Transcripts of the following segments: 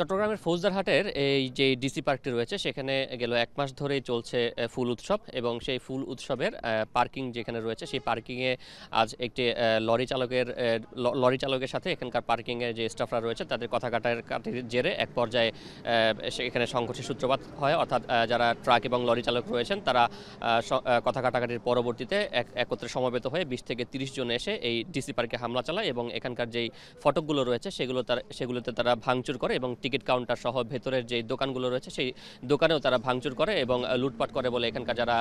চট্টগ্রামের ফৌজদারহাটের এই যে ডিসি পার্কটি রয়েছে সেখানে গেল ১ মাস ধরেই চলছে ফুল উৎসব এবং সেই ফুল উৎসবের পার্কিং যেখানে রয়েছে সেই পার্কিংয়ে আজ একটি লরি চালকের সাথে এখানকার পার্কিংয়ে যে স্টাফরা রয়েছে তাদের কথা কাটাকাটির জেরে এক পর্যায়ে সেখানে সংঘর্ষের সূত্রপাত হয়। অর্থাৎ যারা ট্রাক এবং লরি চালক রয়েছেন তারা কথা কাটাকাটির পরবর্তীতে একত্রে সমবেত হয়ে ২০ থেকে ৩০ জন এসে এই ডিসি পার্কে হামলা চালায় এবং এখানকার যেই ফটকগুলো রয়েছে সেগুলোতে তারা ভাঙচুর করে এবং টিকিট কাউন্টার সহ ভেতরের যে দোকানগুলো রয়েছে সেই দোকানেও তারা ভাঙচুর করে এবং লুটপাট করে বলে এখানকার যারা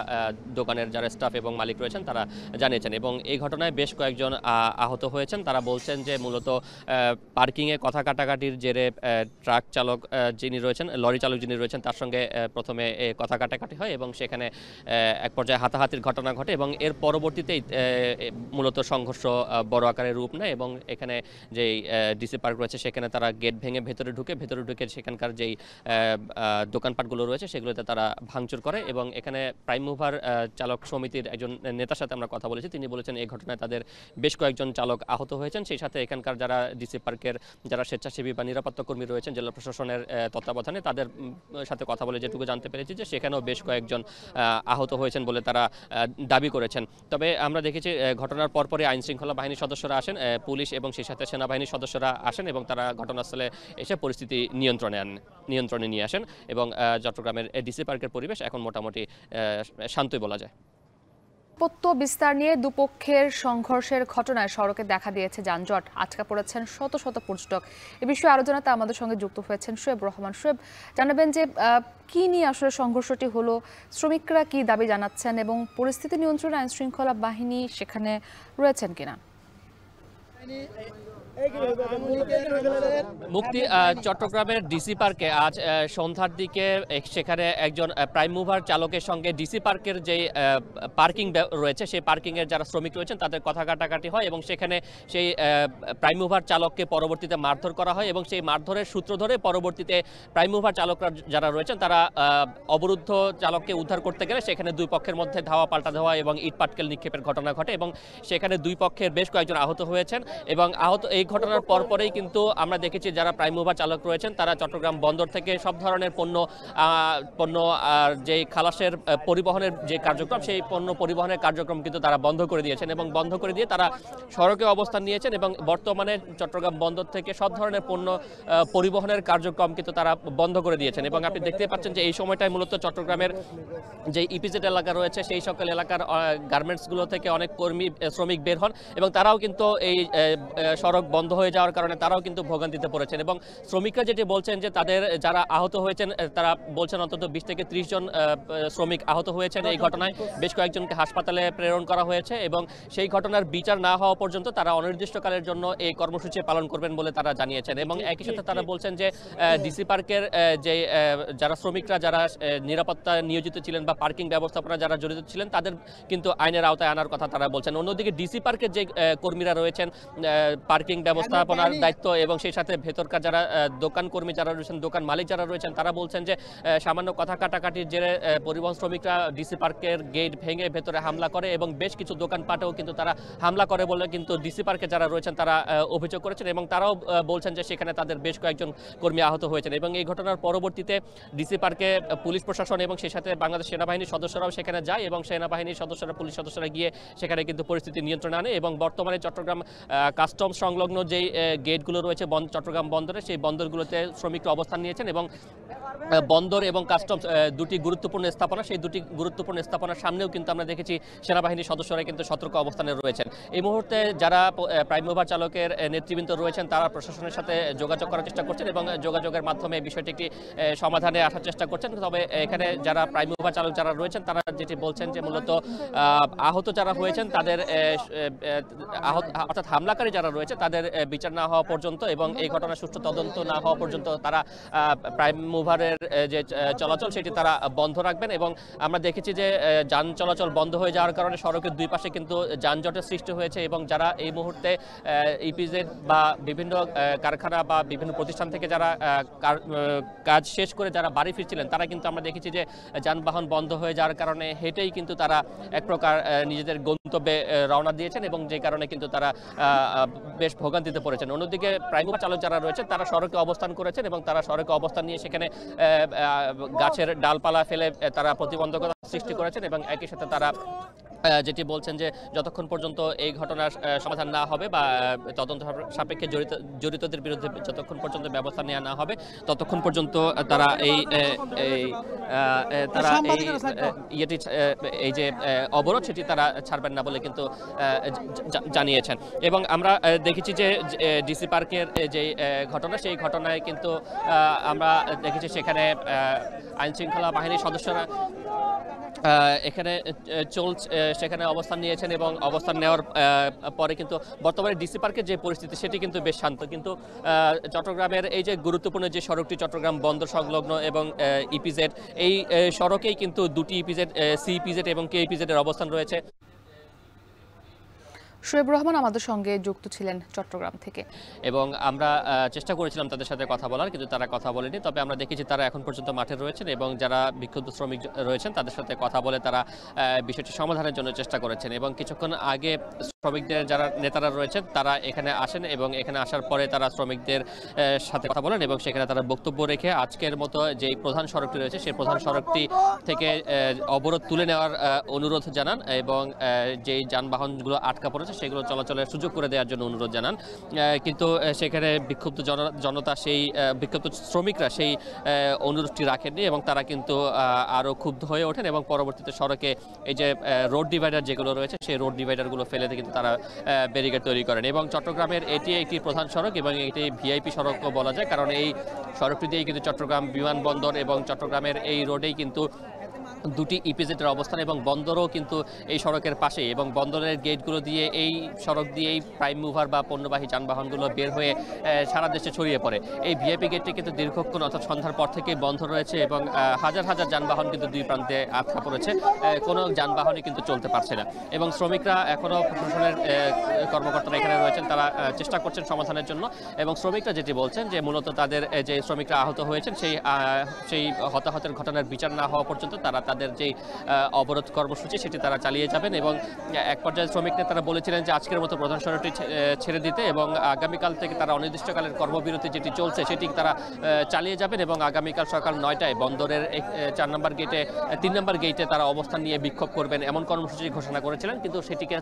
দোকানের যারা স্টাফ এবং মালিক রয়েছেন তারা জানিয়েছেন। এবং এই ঘটনায় বেশ কয়েকজন আহত হয়েছেন। তারা বলছেন যে মূলত পার্কিংয়ে কথা কাটাকাটির জেরে ট্রাক চালক যিনি রয়েছেন, লরি চালক যিনি রয়েছেন তার সঙ্গে প্রথমে কথা কাটাকাটি হয় এবং সেখানে এক পর্যায়ে হাতাহাতির ঘটনা ঘটে এবং এর পরবর্তীতেই মূলত সংঘর্ষ বড় আকারে রূপ নেয় এবং এখানে যেই ডিসি পার্ক রয়েছে সেখানে তারা গেট ভেঙে ভেতরে ঢুকে সেখানকার যেই দোকানপাটগুলো রয়েছে সেগুলোতে তারা ভাঙচুর করে এবং এখানে প্রাইম মুভার চালক সমিতির একজন নেতার সাথে আমরা কথা বলেছি। তিনি বলেছেন এই ঘটনায় তাদের বেশ কয়েকজন চালক আহত হয়েছেন। সেই সাথে এখানকার যারা ডিসি পার্কের যারা স্বেচ্ছাসেবী বা নিরাপত্তা কর্মী রয়েছেন জেলা প্রশাসনের তত্ত্বাবধানে তাদের সাথে কথা বলে যেটুকু জানতে পেরেছি যে সেখানেও বেশ কয়েকজন আহত হয়েছেন বলে তারা দাবি করেছেন। তবে আমরা দেখেছি ঘটনার পরপরই আইন শৃঙ্খলা বাহিনীর সদস্যরা আসেন, পুলিশ এবং সেই সাথে সেনাবাহিনীর সদস্যরা আসেন এবং তারা ঘটনাস্থলে এসে পরিস্থিতি নিয়ন্ত্রণে নিয়ে আসেন এবং চট্টগ্রামের ডিসি পার্কের পরিবেশ এখন মোটামুটি শান্তই বলা যায়। নিরাপত্তা বিস্তার নিয়ে দুপক্ষের সংঘর্ষের ঘটনায় সড়কে দেখা দিয়েছে যানজট, আটকা পড়েছেন শত শত পর্যটক। এ বিষয়ে আলোচনাতে আমাদের সঙ্গে যুক্ত হয়েছেন শোয়েব রহমান। শোয়েব, জানাবেন যে কি নিয়ে আসলে সংঘর্ষটি হলো, শ্রমিকরা কি দাবি জানাচ্ছেন এবং পরিস্থিতি নিয়ন্ত্রণে আইন শৃঙ্খলা বাহিনী সেখানে রয়েছেন কিনা? মুক্তি, চট্টগ্রামের ডিসি পার্কে আজ সন্ধ্যার দিকে সেখানে একজন প্রাইম মুভার চালকের সঙ্গে ডিসি পার্কের যে পার্কিং রয়েছে সেই পার্কিংয়ের যারা শ্রমিক রয়েছেন তাদের কথা কাটাকাটি হয় এবং সেখানে সেই প্রাইম মুভার চালককে পরবর্তীতে মারধর করা হয় এবং সেই মারধরের সূত্র ধরে পরবর্তীতে প্রাইম মুভার চালকরা যারা রয়েছেন তারা অবরুদ্ধ চালককে উদ্ধার করতে গেলে সেখানে দুই পক্ষের মধ্যে ধাওয়া পাল্টা ধাওয়া এবং ইট পাটকেল নিক্ষেপের ঘটনা ঘটে এবং সেখানে দুই পক্ষের বেশ কয়েকজন আহত হয়েছেন এবং এই ঘটনার পরপরেই কিন্তু আমরা দেখেছি যারা প্রাইম মুভার চালক রয়েছেন তারা চট্টগ্রাম বন্দর থেকে সব ধরনের পণ্য যে খালাসের পরিবহনের যে কার্যক্রম সেই পণ্য পরিবহনের কার্যক্রম কিন্তু তারা বন্ধ করে দিয়েছেন এবং বন্ধ করে দিয়ে তারা সড়কে অবস্থান নিয়েছেন এবং বর্তমানে চট্টগ্রাম বন্দর থেকে সব ধরনের পণ্য পরিবহনের কার্যক্রম কিন্তু তারা বন্ধ করে দিয়েছেন এবং আপনি দেখতে পাচ্ছেন যে এই সময়টায় মূলত চট্টগ্রামের যে ইপিজেড এলাকা রয়েছে সেই সকল এলাকার গার্মেন্টসগুলো থেকে অনেক শ্রমিক বের হন এবং তারাও কিন্তু এই সড়ক বন্ধ হয়ে যাওয়ার কারণে তারাও কিন্তু ভোগান্তিতে পড়েছেন এবং শ্রমিকরা যেটি বলছেন যে তাদের যারা আহত হয়েছেন তারা বলছেন অন্তত ২০ থেকে ৩০ জন শ্রমিক আহত হয়েছেন এই ঘটনায়। বেশ কয়েকজনকে হাসপাতালে প্রেরণ করা হয়েছে এবং সেই ঘটনার বিচার না হওয়া পর্যন্ত তারা অনির্দিষ্টকালের জন্য এই কর্মসূচি পালন করবেন বলে তারা জানিয়েছেন এবং একই সাথে তারা বলছেন যে ডিসি পার্কের যে যারা শ্রমিকরা যারা নিরাপত্তা নিয়োজিত ছিলেন বা পার্কিং ব্যবস্থাপনা যারা জড়িত ছিলেন তাদের কিন্তু আইনের আওতায় আনার কথা তারা বলছেন। অন্যদিকে ডিসি পার্কের যে কর্মীরা রয়েছেন পার্কিং ব্যবস্থাপনার দায়িত্ব এবং সেই সাথে ভেতরকার যারা দোকান কর্মী যারা রয়েছেন, দোকান মালিক যারা রয়েছেন তারা বলছেন যে সামান্য কথা কাটাকাটির জেরে পরিবহন শ্রমিকরা ডিসি পার্কের গেট ভেঙে ভেতরে হামলা করে এবং বেশ কিছু দোকানপাটেও কিন্তু তারা হামলা করে বলে কিন্তু ডিসি পার্কে যারা রয়েছেন তারা অভিযোগ করেছেন এবং তারাও বলছেন যে সেখানে তাদের বেশ কয়েকজন কর্মী আহত হয়েছেন এবং এই ঘটনার পরবর্তীতে ডিসি পার্কে পুলিশ প্রশাসন এবং সেই সাথে বাংলাদেশ সেনাবাহিনীর সদস্যরাও সেখানে যায় এবং সেনাবাহিনীর সদস্যরা পুলিশ সদস্যরা গিয়ে সেখানে কিন্তু পরিস্থিতি নিয়ন্ত্রণে আনে এবং বর্তমানে চট্টগ্রাম কাস্টমস সংলগ্ন যেই গেটগুলো রয়েছে চট্টগ্রাম বন্দরে সেই বন্দরগুলোতে শ্রমিকরা অবস্থান নিয়েছেন এবং বন্দর এবং কাস্টমস দুটি গুরুত্বপূর্ণ স্থাপনা, সেই দুটি গুরুত্বপূর্ণ স্থাপনার সামনেও কিন্তু আমরা দেখেছি সেনাবাহিনীর সদস্যরা কিন্তু সতর্ক অবস্থানে রয়েছেন। এই মুহূর্তে যারা প্রাইম মুভার চালকের নেতৃবৃন্দ রয়েছেন তারা প্রশাসনের সাথে যোগাযোগ করার চেষ্টা করছেন এবং যোগাযোগের মাধ্যমে বিষয়টিকে সমাধানে আসার চেষ্টা করছেন। তবে এখানে যারা প্রাইম মুভার চালক যারা রয়েছেন তারা যেটি বলছেন যে মূলত আহত যারা হয়েছেন তাদের অর্থাৎ হামলাকারী যারা রয়েছে তাদের বিচার না হওয়া পর্যন্ত এবং এই ঘটনার সুষ্ঠু তদন্ত না হওয়া পর্যন্ত তারা প্রাইম মুভারের যে চলাচল সেটি তারা বন্ধ রাখবেন এবং আমরা দেখেছি যে যান চলাচল বন্ধ হয়ে যাওয়ার কারণে সড়কের দুই পাশে কিন্তু যানজটের সৃষ্টি হয়েছে এবং যারা এই মুহূর্তে ইপিজেড বা বিভিন্ন কারখানা বা বিভিন্ন প্রতিষ্ঠান থেকে যারা কাজ শেষ করে যারা বাড়ি ফিরছিলেন তারা কিন্তু আমরা দেখেছি যে যানবাহন বন্ধ হয়ে যাওয়ার কারণে হেঁটেই কিন্তু তারা এক প্রকার নিজেদের গন্তব্যে রওনা দিয়েছেন এবং যে কারণে কিন্তু তারা বেশ ভোগান্তিতে পড়েছেন। অন্যদিকে প্রাইম মুভার চালক যারা রয়েছে তারা সড়কে অবস্থান করেছেন এবং তারা সড়কে অবস্থান নিয়ে সেখানে গাছের ডালপালা ফেলে তারা প্রতিবন্ধকতা সৃষ্টি করেছেন এবং একই সাথে তারা যেটি বলছেন যে যতক্ষণ পর্যন্ত এই ঘটনার সমাধান না হবে বা তদন্ত সাপেক্ষে জড়িতদের বিরুদ্ধে যতক্ষণ পর্যন্ত ব্যবস্থা নেওয়া না হবে ততক্ষণ পর্যন্ত তারা এই যে অবরোধ সেটি তারা ছাড়বেন না বলে কিন্তু জানিয়েছেন। এবং আমরা দেখেছি যে ডিসি পার্কের যে ঘটনা সেই ঘটনায় কিন্তু আমরা দেখেছি সেখানে আইনশৃঙ্খলা বাহিনীর সদস্যরা এখানে সেখানে অবস্থান নিয়েছেন এবং অবস্থান নেওয়ার পরে কিন্তু বর্তমানে ডিসি পার্কের যে পরিস্থিতি সেটি কিন্তু বেশ শান্ত। কিন্তু চট্টগ্রামের এই যে গুরুত্বপূর্ণ যে সড়কটি চট্টগ্রাম বন্দর সংলগ্ন এবং ইপিজেড, এই সড়কেই কিন্তু দুটি ইপিজেড, সি ইপিজেড এবং কে ইপিজেডের অবস্থান রয়েছে। শোয়েব রহমান আমাদের সঙ্গে যুক্ত ছিলেন চট্টগ্রাম থেকে এবং আমরা চেষ্টা করেছিলাম তাদের সাথে কথা বলার, কিন্তু তারা কথা বলেনি। তবে আমরা দেখেছি তারা এখন পর্যন্ত মাঠে রয়েছেন এবং যারা বিক্ষুব্ধ শ্রমিক রয়েছেন তাদের সাথে কথা বলে তারা বিষয়টি সমাধানের জন্য চেষ্টা করেছেন। এবং কিছুক্ষণ আগে শ্রমিকদের যারা নেতারা রয়েছেন তারা এখানে আসেন এবং এখানে আসার পরে তারা শ্রমিকদের সাথে কথা বলেন এবং সেখানে তারা বক্তব্য রেখে আজকের মতো যেই প্রধান সড়কটি রয়েছে সেই প্রধান সড়কটি থেকে অবরোধ তুলে নেওয়ার অনুরোধ জানান এবং যেই যানবাহনগুলো আটকা পড়েছে সেগুলো চলাচলের সুযোগ করে দেওয়ার জন্য অনুরোধ জানান। কিন্তু সেখানে বিক্ষুব্ধ জনতা, সেই বিক্ষুব্ধ শ্রমিকরা সেই অনুরোধটি রাখেননি এবং তারা কিন্তু আরও ক্ষুব্ধ হয়ে ওঠেন এবং পরবর্তীতে সড়কে এই যে রোড ডিভাইডার যেগুলো রয়েছে সেই রোড ডিভাইডারগুলো ফেলে দিয়ে কিন্তু তারা ব্যারিকেড তৈরি করেন। এবং চট্টগ্রামের এটি একটি প্রধান সড়ক এবং এটি ভিআইপি সড়কও বলা যায়, কারণ এই সড়কটি দিয়েই কিন্তু চট্টগ্রাম বিমানবন্দর এবং চট্টগ্রামের এই রোডেই কিন্তু দুটি ইপিজেডের অবস্থান এবং বন্দরও কিন্তু এই সড়কের পাশে এবং বন্দরের গেটগুলো দিয়ে এই সড়ক দিয়েই প্রাইম মুভার বা পণ্যবাহী যানবাহনগুলো বের হয়ে সারা দেশে ছড়িয়ে পড়ে। এই ভিআইপি গেটটি কিন্তু দীর্ঘক্ষণ অর্থাৎ সন্ধ্যার পর থেকেই বন্ধ রয়েছে এবং হাজার হাজার যানবাহন কিন্তু দুই প্রান্তে আটকা পড়েছে, কোনো যানবাহনই কিন্তু চলতে পারছে না। এবং শ্রমিকরা এখনও প্রশাসনের কর্মকর্তারা এখানে রয়েছেন, তারা চেষ্টা করছেন সমাধানের জন্য। এবং শ্রমিকরা যেটি বলছেন যে মূলত তাদের যে শ্রমিকরা আহত হয়েছেন সেই হতাহতের ঘটনার বিচার না হওয়া পর্যন্ত তারা তাদের যে অবরোধ কর্মসূচি সেটি তারা চালিয়ে যাবেন। এবং এক পর্যায়ে শ্রমিক নেতারা বলেছিলেন যে আজকের মতো প্রধান সড়কটি ছেড়ে দিতে এবং আগামীকাল থেকে তারা অনির্দিষ্টকালের কর্মবিরতি যেটি চলছে সেটি তারা চালিয়ে যাবেন এবং আগামীকাল সকাল 9টায় বন্দরের 4 নম্বর গেটে 3 নম্বর গেটে তারা অবস্থান নিয়ে বিক্ষোভ করবেন এমন কর্মসূচি ঘোষণা করেছিলেন। কিন্তু সেটিকে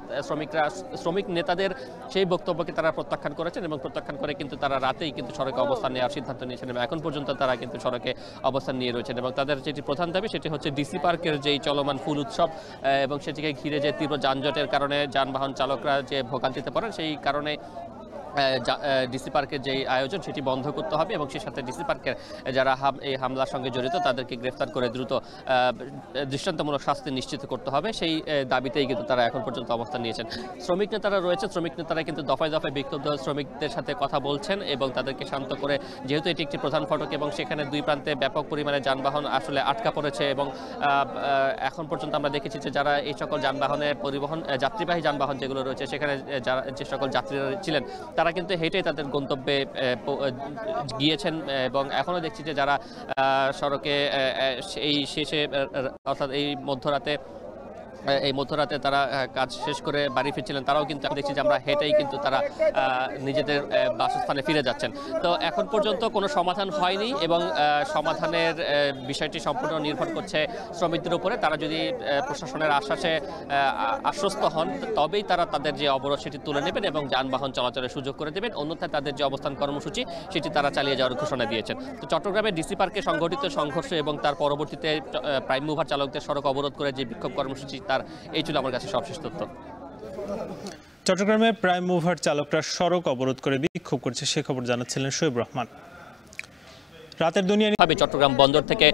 শ্রমিক নেতাদের সেই বক্তব্যকে তারা প্রত্যাখ্যান করেছেন এবং প্রত্যাখ্যান করে কিন্তু তারা রাতেই কিন্তু সড়কে অবস্থান নেওয়ার সিদ্ধান্ত নিয়েছেন এবং এখন পর্যন্ত তারা কিন্তু সড়কে অবস্থান নিয়ে রয়েছেন। এবং তাদের যেটি প্রধান দাবি সেটি হচ্ছে ডিসি পার্কের যেই চলমান ফুল উৎসব এবং সেটিকে ঘিরে যে তীব্র যানজটের কারণে যানবাহন চালকরা যে ভোগান্তিতে পড়েন সেই কারণে ডিসি পার্কের যে আয়োজন সেটি বন্ধ করতে হবে এবং সেই সাথে ডিসি পার্কের যারা এই হামলার সঙ্গে জড়িত তাদেরকে গ্রেফতার করে দ্রুত দৃষ্টান্তমূলক শাস্তি নিশ্চিত করতে হবে, সেই দাবিতেই কিন্তু তারা এখন পর্যন্ত অবস্থান নিয়েছেন। শ্রমিক নেতারা রয়েছে, শ্রমিক নেতারা কিন্তু দফায় দফায় বিক্ষুব্ধ শ্রমিকদের সাথে কথা বলছেন এবং তাদেরকে শান্ত করে, যেহেতু এটি একটি প্রধান ফটক এবং সেখানে দুই প্রান্তে ব্যাপক পরিমাণে যানবাহন আসলে আটকা পড়েছে এবং এখন পর্যন্ত আমরা দেখেছি যে যারা এই সকল যানবাহনের পরিবহন যাত্রীবাহী যানবাহন যেগুলো রয়েছে সেখানে যে সকল যাত্রীরা ছিলেন তারা কিন্তু হেঁটে তাদের গন্তব্যে গিয়েছেন। এবং এখনো দেখছি যে যারা সড়কে এই শেষে অর্থাৎ এই মধ্যরাতে তারা কাজ শেষ করে বাড়ি ফিরছিলেন, তারাও কিন্তু দেখছি যে আমরা হেঁটেই কিন্তু তারা নিজেদের বাসস্থানে ফিরে যাচ্ছেন। তো এখন পর্যন্ত কোনো সমাধান হয়নি এবং সমাধানের বিষয়টি সম্পূর্ণ নির্ভর করছে শ্রমিকদের উপরে। তারা যদি প্রশাসনের আশ্বাসে আশ্বস্ত হন তবেই তারা তাদের যে অবরোধ সেটি তুলে নেবেন এবং যানবাহন চলাচলের সুযোগ করে দেবেন, অন্যথায় তাদের যে অবস্থান কর্মসূচি সেটি তারা চালিয়ে যাওয়ার ঘোষণা দিয়েছেন। তো চট্টগ্রামের ডিসি পার্কে সংঘটিত সংঘর্ষ এবং তার পরবর্তীতে প্রাইম মুভার চালকদের সড়ক অবরোধ করে যে বিক্ষোভ কর্মসূচি এই ছিল আমার কাছে সবশেষ তথ্য। চট্টগ্রামে প্রাইম মুভার চালকরা সড়ক অবরোধ করে বিক্ষোভ করছে, সে খবর জানাচ্ছিলেন শোয়েব রহমান। রাতের দুনিয়া চট্টগ্রাম বন্দর থেকে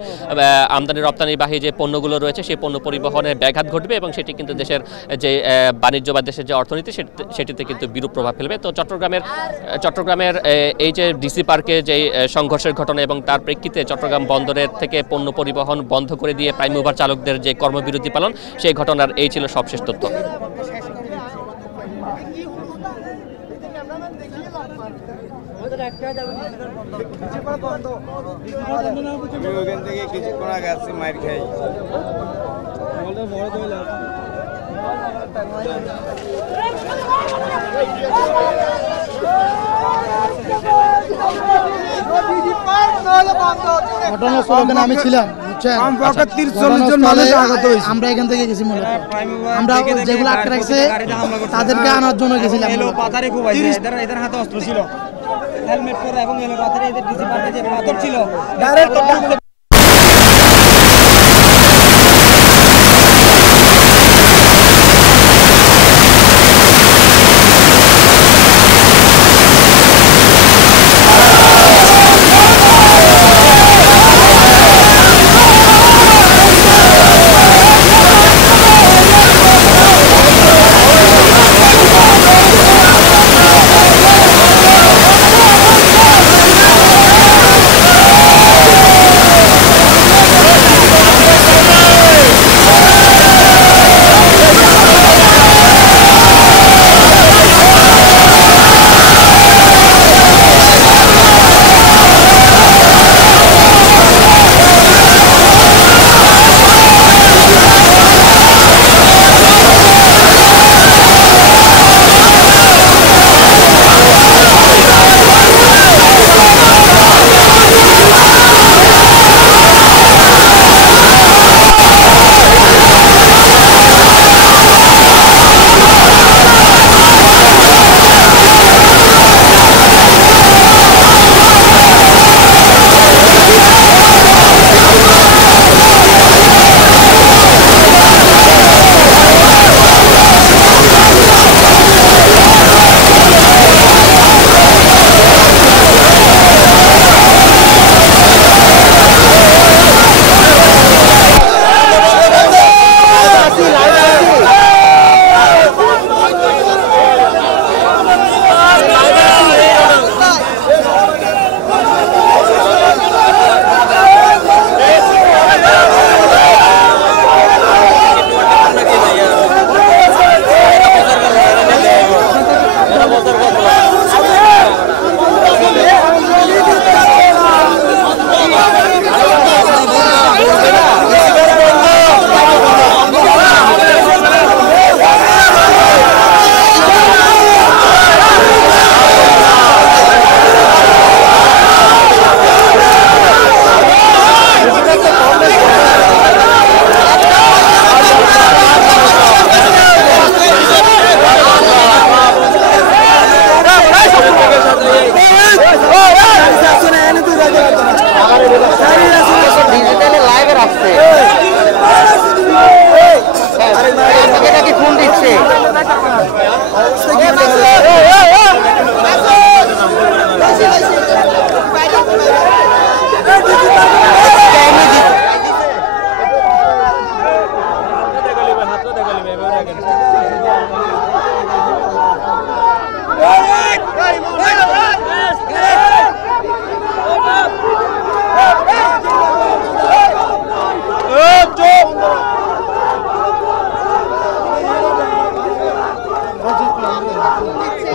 আমদানি রপ্তানিবাহী যে পণ্যগুলো রয়েছে সেই পণ্য পরিবহনের ব্যাঘাত ঘটবে এবং সেটি কিন্তু দেশের যে বাণিজ্য বা দেশের যে অর্থনীতি সেটিতে কিন্তু বিরূপ প্রভাব ফেলবে। তো চট্টগ্রামের এই যে ডিসি পার্কে যে সংঘর্ষের ঘটনা এবং তার প্রেক্ষিতে চট্টগ্রাম বন্দরের থেকে পণ্য পরিবহন বন্ধ করে দিয়ে প্রাইম মুভার চালকদের যে কর্মবিরতি পালন সেই ঘটনার এই ছিল সবশেষ তথ্য। আমি ওখান থেকে কিছুক্ষণ আগে আসছি, মাইর খাই। ঘটনা ওখানে আমি ছিলাম, বুঝছেন? আমরা এখান থেকে গেছি মূলত, আমরা যেগুলো আটকে রাখছে তাদেরকে আনার জন্য গেছিলাম। এদের হাতে অস্ত্র ছিল, হেলমেট পরে এবং এলো পাতারে এদের ডিসি পার্কে যে পাথর ছিল।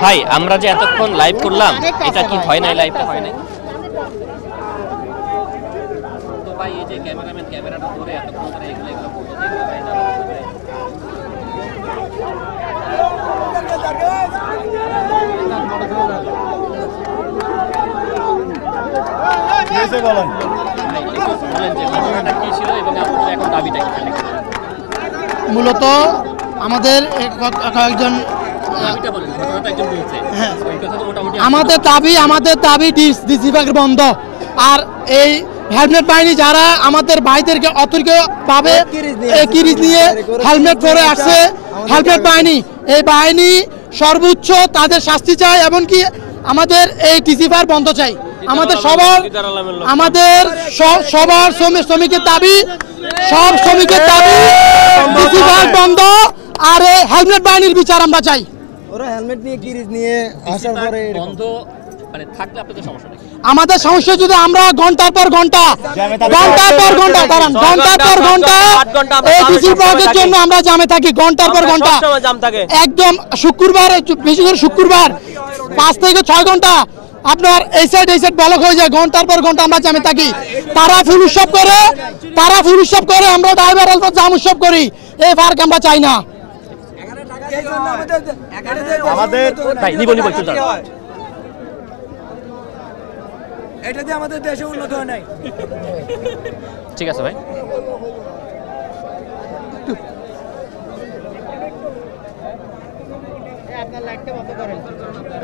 ভাই আমরা যে এতক্ষণ লাইভ করলাম এটা কি হয় নাই? লাইভটা হয় নাই তো ভাই, এই যে ক্যামেরাম্যান ক্যামেরাটা ধরে এতক্ষণ ধরে এগুলো ফটো দেখতে পাই না। মূলত আমাদের কয়েকজন আমাদের দাবি ডিসি পার্ক বন্ধ, আর এই হেলমেট বাহিনী যারা আমাদের ভাইদেরকে অতর্কিতভাবে কিরিচ নিয়ে হেলমেট পরে আসছে, হেলমেট বাহিনী, এই বাহিনী সর্বোচ্চ তাদের শাস্তি চাই, এমনকি আমাদের এই ডিসি পার্ক বন্ধ চাই। আমাদের সবার শ্রমিকের দাবি, সব শ্রমিকের দাবি ডিসি পার্ক বন্ধ, আর এই হেলমেট বাহিনীর বিচার আমরা চাই। ওরা হেলমেট নিয়ে কিরিচ নিয়ে আসার পরে বন্ধ মানে থাকলে আপনাদের সমস্যা নেই। আমাদের সমস্যা যদি আমরা ঘন্টার পর ঘন্টা দাঁড়ান, ঘন্টার পর ঘন্টা এই ডিসি পার্কের জন্য আমরা জামে থাকি, ঘন্টার পর ঘন্টা একদম শুক্রবার, বিশেষ করে শুক্রবার 5 থেকে 6 ঘন্টা আপনার এই সাইড ব্লক হয়ে যায়, ঘন্টার পর ঘন্টা আমরা জামে থাকি। তারা ফুল উৎসব করে, আমরা ড্রাইভার জাম উৎসব করি। এই পার্ক আমরা চাই না। আমাদের এটা দিয়ে আমাদের দেশে উন্নত হয় নাই। ঠিক আছে ভাই।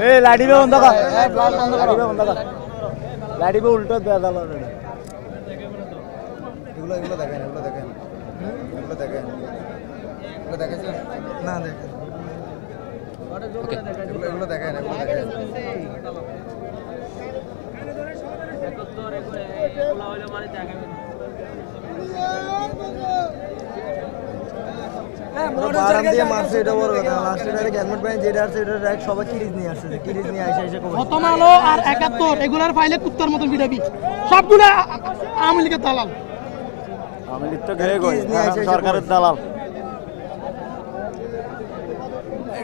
এই লাইটিবে বন্ধ কর, এই ফ্ল্যাশ বন্ধ কর, বন্ধ কর। লাইটিবে উল্টো দেয়া দাও অলরেডি। এগুলো দেখেন, এগুলো দেখেন, এগুলো দেখেন, এগুলো দেখেছেন না? দেখেন, ওকে, এগুলো দেখেন, এগুলো দেখেন। বারাম দিয়ে মারছে, এটা বড় কথা। লাস্টে ডাইরেক্ট হেলমেট পরে যেটা আছে এটা ডাইরেক্ট সবাই কিরিজ নিয়ে আসছে, কিরিজ নিয়ে এসে প্রথম আলো আর ৭১ এগুলার ফাইলে কুত্তার মতন বিড়াবি, সবগুলা আওয়ামী লীগের দালাল। আমি লিখতে গেয়ে গই সরকারের দালাল।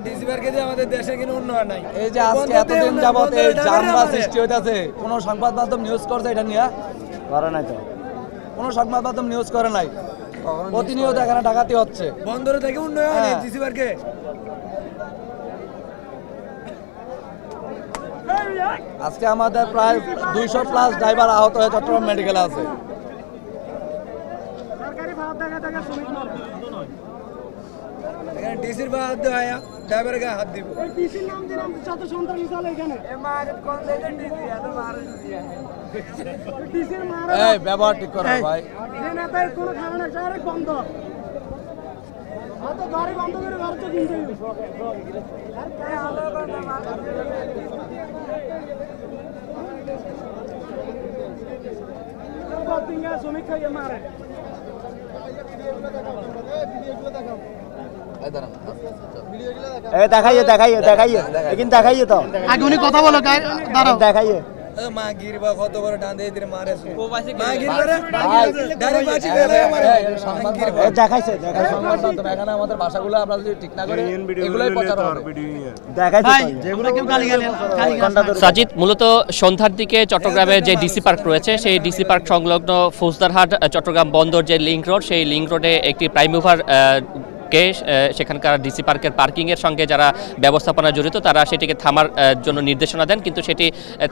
ডিসি পার্কে দিয়ে আমাদের দেশে কিন্তু উন্নয়ন নাই। এই যে আজকে এতদিন যাবত এই জামরা সৃষ্টি হইতাছে, কোন সংবাদ মাধ্যম নিউজ করছে এটা নিয়ে? করে নাই তো, কোন সংবাদ মাধ্যম নিউজ করে নাই। প্রতিনিয়ত এখানে ডাকাতি হচ্ছে। বন্দরে থেকে উন্নয়ন হয় ডিসি পার্কে। আজকে আমাদের প্রায় 200+ ড্রাইভার আহত হয়ে চট্টগ্রাম মেডিকেলে আছে। এখানে ডিসির বা হাত দেওয়া হয়, ড্রাইভারের গায়ে হাত দিব। এই ব্যবহার ঠিক করো ভাই। এই দেখাইয়ে দেখাইয়ে দেখাইয়ে কিন্তু দেখাইয়ে তো আগে উনি কথা বলো, দাঁড়াও। দেখাইয়ে মা গির বা কত বড় ডান দিয়ে দিলে মারে মা গির করে ডাইরেক্ট বাঁচি গেলে মারে এই দেখাইছে দেখাইছে সংবাদ মাধ্যম এখানে আমাদের ভাষাগুলো আমরা যদি ঠিক না করি এগুলাই প্রচার হবে। দেখাইছে যেগুলো কেউ গালি সাজিদ, মূলত সন্ধ্যার দিকে চট্টগ্রামের যে ডিসি পার্ক রয়েছে সেই ডিসি পার্ক সংলগ্ন ফৌজদারহাট চট্টগ্রাম বন্দর যে লিংক রোড, সেই লিংক রোডে একটি প্রাইম মুভার সেখানকার ডিসি পার্কের পার্কিংয়ের সঙ্গে যারা ব্যবস্থাপনা জড়িত তারা সেটিকে থামার জন্য নির্দেশনা দেন, কিন্তু সেটি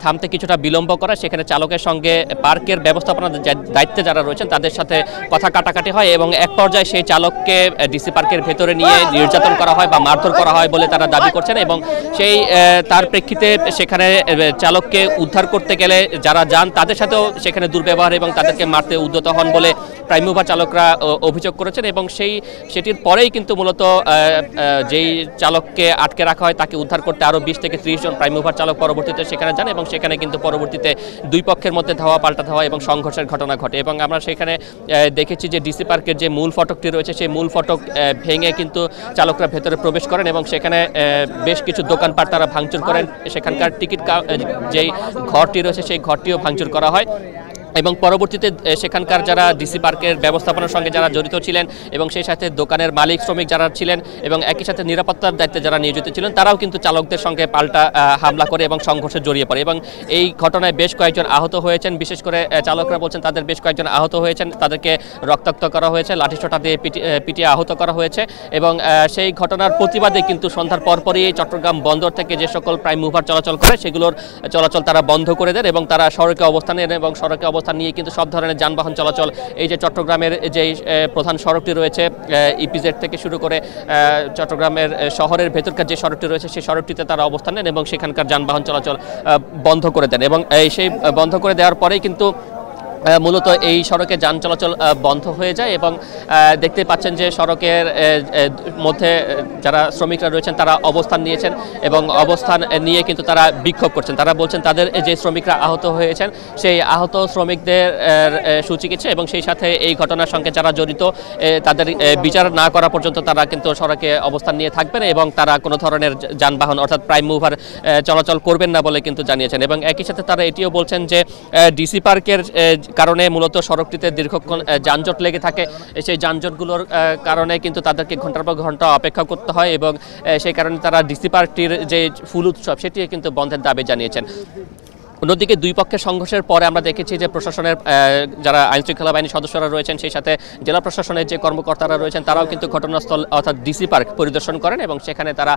থামতে কিছুটা বিলম্ব করা, সেখানে চালকের সঙ্গে পার্কের ব্যবস্থাপনার দায়িত্বে যারা রয়েছেন তাদের সাথে কথা কাটাকাটি হয় এবং এক পর্যায়ে সেই চালককে ডিসি পার্কের ভেতরে নিয়ে নির্যাতন করা হয় বা মারধর করা হয় বলে তারা দাবি করছেন এবং সেই তার প্রেক্ষিতে সেখানে চালককে উদ্ধার করতে গেলে যারা যান তাদের সাথেও সেখানে দুর্ব্যবহার এবং তাদেরকে মারতে উদ্যত হন বলে প্রাইম মুভার চালকরা অভিযোগ করেছেন এবং সেটির পরেই কিন্তু মূলত যেই চালককে আটকে রাখা হয় তাকে উদ্ধার করতে আরও 20 থেকে 30 জন প্রাইম মুভার চালক পরবর্তীতে সেখানে যান এবং সেখানে কিন্তু পরবর্তীতে দুই পক্ষের মধ্যে ধাওয়া পাল্টা ধাওয়া এবং সংঘর্ষের ঘটনা ঘটে এবং আমরা সেখানে দেখেছি যে ডিসি পার্কের যে মূল ফটকটি রয়েছে সেই মূল ফটক ভেঙে কিন্তু চালকরা ভেতরে প্রবেশ করেন এবং সেখানে বেশ কিছু দোকানপাট তারা ভাঙচুর করেন, সেখানকার টিকিট যেই ঘরটি রয়েছে সেই ঘরটিও ভাঙচুর করা হয় এবং পরবর্তীতে সেখানকার যারা ডিসি পার্কের ব্যবস্থাপনার সঙ্গে যারা জড়িত ছিলেন এবং সেই সাথে দোকানের মালিক শ্রমিক যারা ছিলেন এবং একই সাথে নিরাপত্তার দায়িত্বে যারা নিয়োজিত ছিলেন তারাও কিন্তু চালকদের সঙ্গে পাল্টা হামলা করে এবং সংঘর্ষে জড়িয়ে পড়ে এবং এই ঘটনায় বেশ কয়েকজন আহত হয়েছেন, বিশেষ করে চালকরা বলছেন তাদের বেশ কয়েকজন আহত হয়েছেন, তাদেরকে রক্তাক্ত করা হয়েছে, লাঠিসোঁটা দিয়ে পিটিয়ে আহত করা হয়েছে এবং সেই ঘটনার প্রতিবাদে কিন্তু সন্ধ্যার পরপরই চট্টগ্রাম বন্দর থেকে যে সকল প্রাইম মুভার চলাচল করে সেগুলোর চলাচল তারা বন্ধ করে দেন এবং তারা সড়কে অবস্থান নেন এবং সড়কে অবস্থান নিয়ে কিন্তু সব ধরনের যানবাহন চলাচল এই যে চট্টগ্রামের যে প্রধান সড়কটি রয়েছে ইপিজেড থেকে শুরু করে চট্টগ্রামের শহরের ভেতরকার যে সড়কটি রয়েছে সেই সড়কটিতে তারা অবস্থান নেন এবং সেখানকার যানবাহন চলাচল বন্ধ করে দেন এবং সেই বন্ধ করে দেওয়ার পরেই কিন্তু মূলত এই সড়কে যান চলাচল বন্ধ হয়ে যায় এবং দেখতে পাচ্ছেন যে সড়কের মধ্যে যারা শ্রমিকরা রয়েছেন তারা অবস্থান নিয়েছেন এবং অবস্থান নিয়ে কিন্তু তারা বিক্ষোভ করছেন। তারা বলছেন তাদের যে শ্রমিকরা আহত হয়েছেন সেই আহত শ্রমিকদের সুচিকিৎসা এবং সেই সাথে এই ঘটনার সঙ্গে যারা জড়িত তাদের বিচার না করা পর্যন্ত তারা কিন্তু সড়কে অবস্থান নিয়ে থাকবেন এবং তারা কোনো ধরনের যানবাহন অর্থাৎ প্রাইম মুভার চলাচল করবেন না বলে কিন্তু জানিয়েছেন এবং একই সাথে তারা এটিও বলছেন যে ডিসি পার্কের কারণে মূলত সড়কটিতে দীর্ঘক্ষণ যানজট লেগে থাকে, সেই যানজটগুলোর কারণে কিন্তু তাদেরকে ঘন্টার পর ঘন্টা অপেক্ষা করতে হয় এবং সেই কারণে তারা ডিসি পার্কটির যে ফুল উৎসব সেটি কিন্তু বন্ধের দাবি জানিয়েছেন। অন্যদিকে দুই পক্ষের সংঘর্ষের পরে আমরা দেখেছি যে প্রশাসনের যারা আইনশৃঙ্খলা বাহিনীর সদস্যরা রয়েছেন, সেই সাথে জেলা প্রশাসনের যে কর্মকর্তারা রয়েছেন, তারাও কিন্তু ঘটনাস্থল অর্থাৎ ডিসি পার্ক পরিদর্শন করেন এবং সেখানে তারা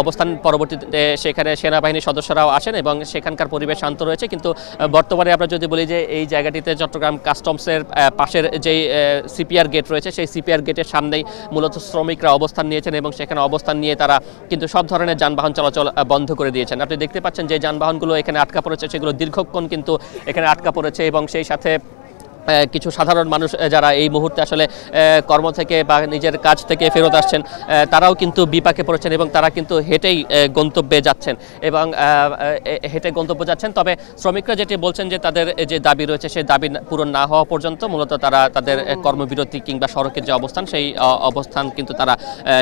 অবস্থান পরবর্তীতে সেখানে সেনাবাহিনীর সদস্যরাও আসেন এবং সেখানকার পরিবেশ শান্ত রয়েছে। কিন্তু বর্তমানে আমরা যদি বলি যে এই জায়গাটিতে চট্টগ্রাম কাস্টমসের পাশের যেই সিপিআর গেট রয়েছে, সেই সিপিআর গেটের সামনেই মূলত শ্রমিকরা অবস্থান নিয়েছেন এবং সেখানে অবস্থান নিয়ে তারা কিন্তু সব ধরনের যানবাহন চলাচল বন্ধ করে দিয়েছেন। আপনি দেখতে পাচ্ছেন যে যানবাহনগুলো এখানে আটকা পড়েছে, সেগুলো দীর্ঘক্ষণ কিন্তু এখানে আটকা পড়েছে এবং সেই সাথে কিছু সাধারণ মানুষ যারা এই মুহূর্তে আসলে কর্ম থেকে বা নিজের কাজ থেকে ফেরত আসছেন, তারাও কিন্তু বিপাকে পড়েছেন এবং তারা কিন্তু হেঁটেই গন্তব্যে যাচ্ছেন এবং হেঁটে গন্তব্য যাচ্ছেন। তবে শ্রমিকরা যেটি বলছেন যে তাদের যে দাবি রয়েছে, সেই দাবি পূরণ না হওয়া পর্যন্ত মূলত তারা তাদের কর্মবিরতি কিংবা সড়কের যে অবস্থান, সেই অবস্থান কিন্তু তারা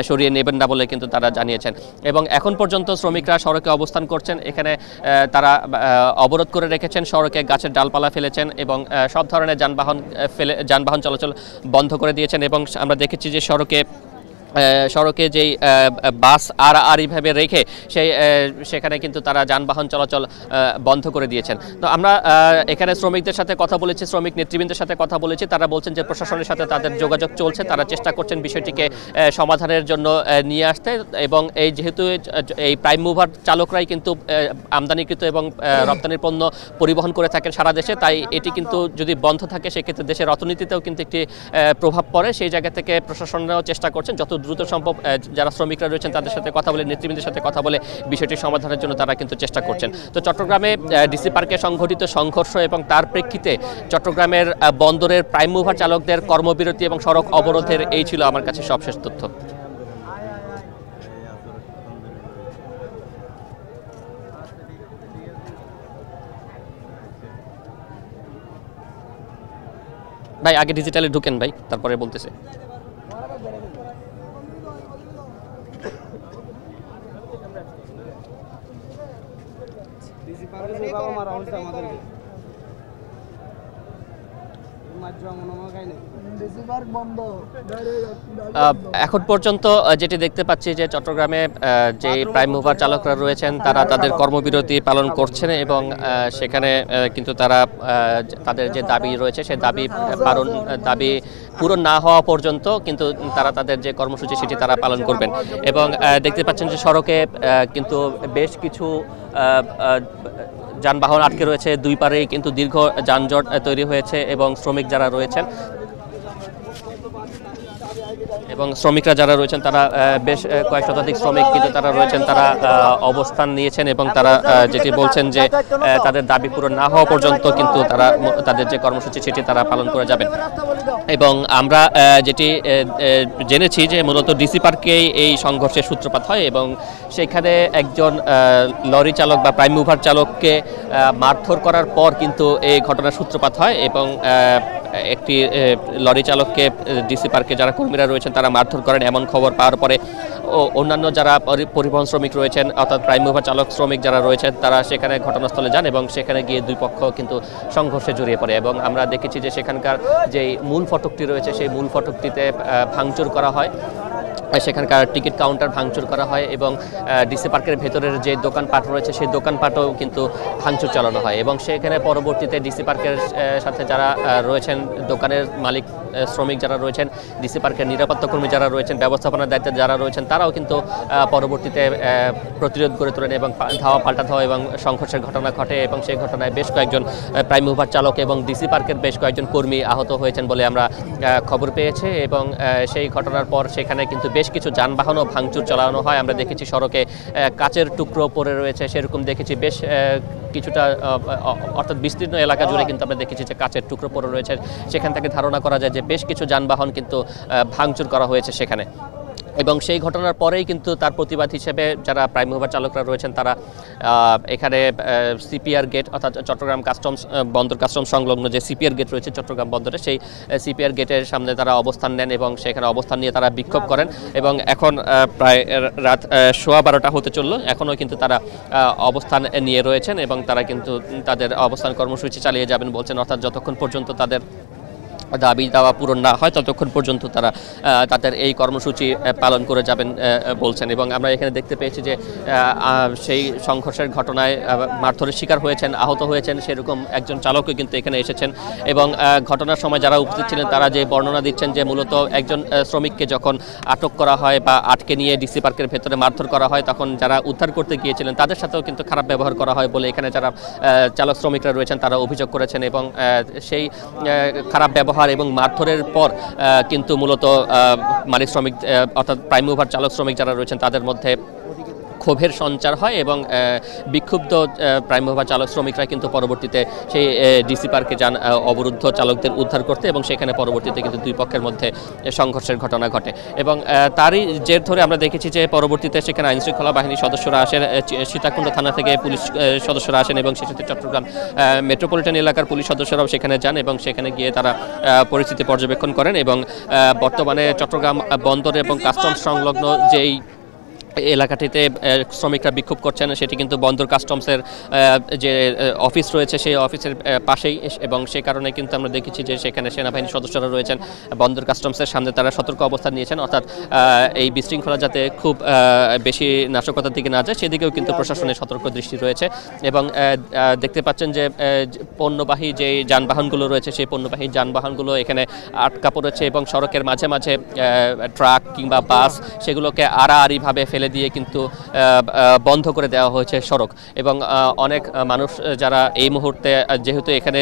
সরিয়ে নেবেন না বলে কিন্তু তারা জানিয়েছেন। এবং এখন পর্যন্ত শ্রমিকরা সড়কে অবস্থান করছেন, এখানে তারা অবরোধ করে রেখেছেন, সড়কে গাছের ডালপালা ফেলেছেন এবং সব ধরনের যানবাহন চলাচল বন্ধ করে দিয়েছেন। এবং আমরা দেখেছি যে সড়কে যেই বাস এইভাবে রেখে সেখানে কিন্তু তারা যানবাহন চলাচল বন্ধ করে দিয়েছেন। তো আমরা এখানে শ্রমিকদের সাথে কথা বলেছি, শ্রমিক নেতৃবৃন্দের সাথে কথা বলেছি, তারা বলছেন যে প্রশাসনের সাথে তাদের যোগাযোগ চলছে, তারা চেষ্টা করছেন বিষয়টিকে সমাধানের জন্য নিয়ে আসতে। এবং যেহেতু এই প্রাইম মুভার চালকরাই কিন্তু আমদানিকৃত এবং রপ্তানির পণ্য পরিবহন করে থাকেন সারা দেশে, তাই এটি কিন্তু যদি বন্ধ থাকে সেক্ষেত্রে দেশের অর্থনীতিতেও কিন্তু একটি প্রভাব পড়ে। সেই জায়গা থেকে প্রশাসনরাও চেষ্টা করছেন যত দ্রুত সম্ভব যারা শ্রমিকরা রয়েছেন তাদের সাথে কথা বলে, নেতৃবৃন্দের সাথে কথা বলে বিষয়টি সমাধানের জন্য তারা কিন্তু চেষ্টা করছেন। তো চট্টগ্রামে ডিসি পার্কে সংঘটিত সংঘর্ষ এবং তার প্রেক্ষিতে চট্টগ্রামের বন্দরের প্রাইম মুভার চালকদের কর্মবিরতি এবং সড়ক অবরোধের এই ছিল আমার কাছে সবশেষ তথ্য। ভাই আগে ডিজিটালে ঢুকেন ভাই, তারপরে বলতেছে। এখন পর্যন্ত যেটি দেখতে পাচ্ছি যে চট্টগ্রামে যে প্রাইম মুভার চালকরা রয়েছেন তারা তাদের কর্মবিরতি পালন করছেন এবং সেখানে কিন্তু তারা তাদের যে দাবি রয়েছে সেই দাবি পূরণ না হওয়া পর্যন্ত কিন্তু তারা তাদের যে কর্মসূচি সেটি তারা পালন করবেন। এবং দেখতে পাচ্ছেন যে সড়কে কিন্তু বেশ কিছু যানবাহন আটকে রয়েছে, দুই পারেই কিন্তু দীর্ঘ যানজট তৈরি হয়েছে এবং শ্রমিকরা যারা রয়েছেন তারা বেশ কয়েক শতাধিক শ্রমিক কিন্তু তারা রয়েছেন, তারা অবস্থান নিয়েছেন এবং তারা যেটি বলছেন যে তাদের দাবি পূরণ না হওয়া পর্যন্ত কিন্তু তারা তাদের যে কর্মসূচি সেটি তারা পালন করে যাবেন। এবং আমরা যেটি জেনেছি যে মূলত ডিসি পার্কেই এই সংঘর্ষের সূত্রপাত হয় এবং সেখানে একজন লরি চালক বা প্রাইম মুভার চালককে মারধর করার পর কিন্তু এই ঘটনার সূত্রপাত হয় এবং একটি লরি চালককে ডিসি পার্কে যারা কর্মীরা রয়েছেন তারা মারধর করেন। এমন খবর পাওয়ার পরে অন্যান্য যারা পরিবহন শ্রমিক রয়েছেন অর্থাৎ প্রাইম মুভার চালক শ্রমিক যারা রয়েছেন তারা সেখানে ঘটনাস্থলে যান এবং সেখানে গিয়ে দুই পক্ষ কিন্তু সংঘর্ষে জড়িয়ে পড়ে। এবং আমরা দেখেছি যে সেখানকার যে মূল ফটকটি রয়েছে সেই মূল ফটকটিতে ভাঙচুর করা হয়, সেখানকার টিকিট কাউন্টার ভাঙচুর করা হয় এবং ডিসি পার্কের ভেতরের যে দোকানপাট রয়েছে সেই দোকানপাটও কিন্তু ভাঙচুর চালানো হয়। এবং সেখানে পরবর্তীতে ডিসি পার্কের সাথে যারা রয়েছেন, দোকানের মালিক শ্রমিক যারা রয়েছেন, ডিসি পার্কের নিরাপত্তা কর্মী যারা রয়েছেন, ব্যবস্থাপনার দায়িত্বে যারা রয়েছেন, তারাও কিন্তু পরবর্তীতে প্রতিরোধ গড়ে তোলেন এবং পাল্টা ধাওয়া এবং সংঘর্ষের ঘটনা ঘটে এবং সেই ঘটনায় বেশ কয়েকজন প্রাইম মুভার চালক এবং ডিসি পার্কের বেশ কয়েকজন কর্মী আহত হয়েছেন বলে আমরা খবর পেয়েছি। এবং সেই ঘটনার পর সেখানে কিন্তু বেশ কিছু যানবাহনও ভাঙচুর চালানো হয়। আমরা দেখেছি সড়কে কাচের টুকরো পড়ে রয়েছে, সেরকম দেখেছি বেশ কিছুটা অর্থাৎ বিস্তীর্ণ এলাকা জুড়ে কিন্তু আমরা দেখেছি যে কাচের টুকরো পড়ে রয়েছে। সেখান থেকে ধারণা করা যায় যে বেশ কিছু যানবাহন কিন্তু ভাঙচুর করা হয়েছে সেখানে। এবং সেই ঘটনার পরেই কিন্তু তার প্রতিবাদ হিসেবে যারা প্রাইম মুভার চালকরা রয়েছেন তারা এখানে সিপিআর গেট অর্থাৎ চট্টগ্রাম কাস্টমস বন্দর কাস্টমস সংলগ্ন যে সিপিআর গেট রয়েছে চট্টগ্রাম বন্দরে, সেই সিপিআর গেটের সামনে তারা অবস্থান নেন এবং সেখানে অবস্থান নিয়ে তারা বিক্ষোভ করেন। এবং এখন প্রায় রাত 12:15 হতে চলল, এখনও কিন্তু তারা অবস্থান নিয়ে রয়েছেন এবং তারা কিন্তু তাদের অবস্থান কর্মসূচি চালিয়ে যাবেন বলছেন, অর্থাৎ যতক্ষণ পর্যন্ত তাদের দাবি দাওয়া পূরণ না হয় ততক্ষণ পর্যন্ত তারা তাদের এই কর্মসূচি পালন করে যাবেন বলছেন। এবং আমরা এখানে দেখতে পেয়েছি যে সেই সংঘর্ষের ঘটনায় মারধরের শিকার হয়েছেন, আহত হয়েছেন সেরকম একজন চালকও কিন্তু এখানে এসেছেন। এবং ঘটনার সময় যারা উপস্থিত ছিলেন তারা যে বর্ণনা দিচ্ছেন যে মূলত একজন শ্রমিককে যখন আটক করা হয় বা আটকে নিয়ে ডিসি পার্কের ভেতরে মারধর করা হয় তখন যারা উদ্ধার করতে গিয়েছিলেন তাদের সাথেও কিন্তু খারাপ ব্যবহার করা হয় বলে এখানে যারা চালক শ্রমিকরা রয়েছেন তারা অভিযোগ করেছেন। এবং সেই খারাপ ব্যবহার এবং মারধরের পর কিন্তু মূলত মালিক শ্রমিক অর্থাৎ প্রাইম মুভার চালক শ্রমিক যারা রয়েছেন তাদের মধ্যে ক্ষোভের সঞ্চার হয় এবং বিক্ষুব্ধ প্রাইম মুভার চালক শ্রমিকরা কিন্তু পরবর্তীতে সেই ডিসি পার্কে যান অবরুদ্ধ চালকদের উদ্ধার করতে এবং সেখানে পরবর্তীতে কিন্তু দুই পক্ষের মধ্যে সংঘর্ষের ঘটনা ঘটে। এবং তারই জের ধরে আমরা দেখেছি যে পরবর্তীতে সেখানে আইনশৃঙ্খলা বাহিনীর সদস্যরা আসেন, সীতাকুণ্ড থানা থেকে পুলিশ সদস্যরা আসেন এবং সেই সাথে চট্টগ্রাম মেট্রোপলিটন এলাকার পুলিশ সদস্যরাও সেখানে যান এবং সেখানে গিয়ে তারা পরিস্থিতি পর্যবেক্ষণ করেন। এবং বর্তমানে চট্টগ্রাম বন্দর এবং কাস্টমস সংলগ্ন যেই এলাকাটিতে শ্রমিকরা বিক্ষোভ করছেন সেটি কিন্তু বন্দর কাস্টমসের যে অফিস রয়েছে সেই অফিসের পাশেই এবং সে কারণে কিন্তু আমরা দেখেছি যে সেখানে সেনাবাহিনীর সদস্যরা রয়েছেন বন্দর কাস্টমসের সামনে তারা সতর্ক অবস্থান নিয়েছেন, অর্থাৎ এই বিশৃঙ্খলা যাতে খুব বেশি নাশকতার দিকে না যায় সেদিকেও কিন্তু প্রশাসনের সতর্ক দৃষ্টি রয়েছে। এবং দেখতে পাচ্ছেন যে পণ্যবাহী যে যানবাহনগুলো রয়েছে সেই পণ্যবাহী যানবাহনগুলো এখানে আটকা পড়েছে এবং সড়কের মাঝে মাঝে ট্রাক কিংবা বাস সেগুলোকে আড়াআড়িভাবে ফেলে দিয়ে কিন্তু বন্ধ করে দেওয়া হয়েছে সড়ক। এবং অনেক মানুষ যারা এই মুহূর্তে যেহেতু এখানে